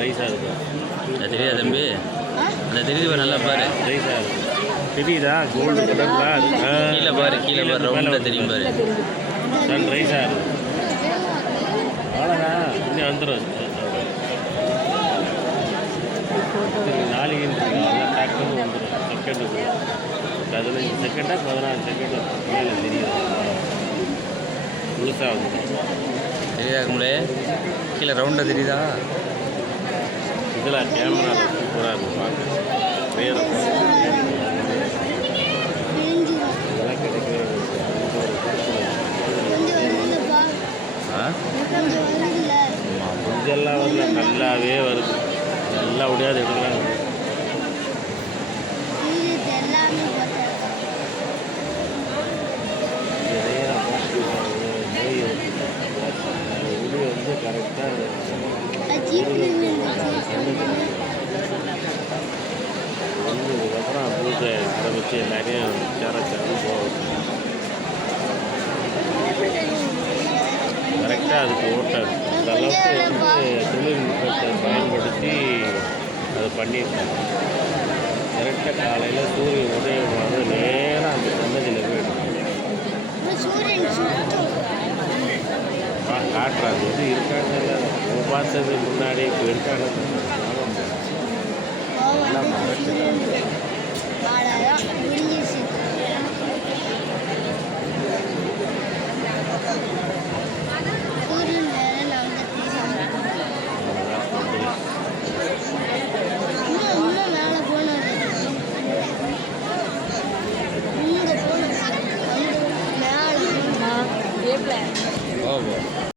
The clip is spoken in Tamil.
ரைஸாக இருக்கும். தெரியாது தம்பி, அந்த தெரியுது நல்லா பாரு. ரைஸாக இருக்கும் தெரியுதா? கோல்டு கலரில் கீழே பாரு, கீழே பாரு, ரவுண்டாக தெரியும் பாரு. சன் ரைஸாக இருக்கும். அவ்வளோதான், இன்னும் வந்துடும். நாளைக்கு எல்லாம் பேக் பண்ணி வந்துடும். செகண்டுக்கு 15 செகண்டா 16 செகண்டு மேலே தெரியும். முழுசாக வந்துடும். தெரியுதா கும்பலே? கீழே ரவுண்டாக தெரியுதா? இதில் கேமரா சூப்பராக இருக்கும் பார்க்க. வேறு இதெல்லாம் கிடைக்கவே கொஞ்செல்லாம் வரல, நல்லாவே வருது. நல்லா முடியாது எடுக்கலாம். முடி வந்து கரெக்டாக வந்ததுக்கப்புறம் பூஜை ஆரம்பித்து எல்லாரையும் சேரச்சாலும் போகும். கரெக்டாக அதுக்கு ஓட்டாது. அந்த அளவுக்கு வந்து தொழில்நுட்பத்தை பயன்படுத்தி அதை பண்ணியிருக்காங்க. கரெக்டாக காலையில் சூரியன் உதயம் வந்து நேராக அந்த சன்னதியில் போயிடும். காட்டுறாங்க இது இருக்காங்க. பார்த்தது முன்னாடி இப்போ இருக்காங்க. எல்லாம் மறைச்சிட்டாங்க.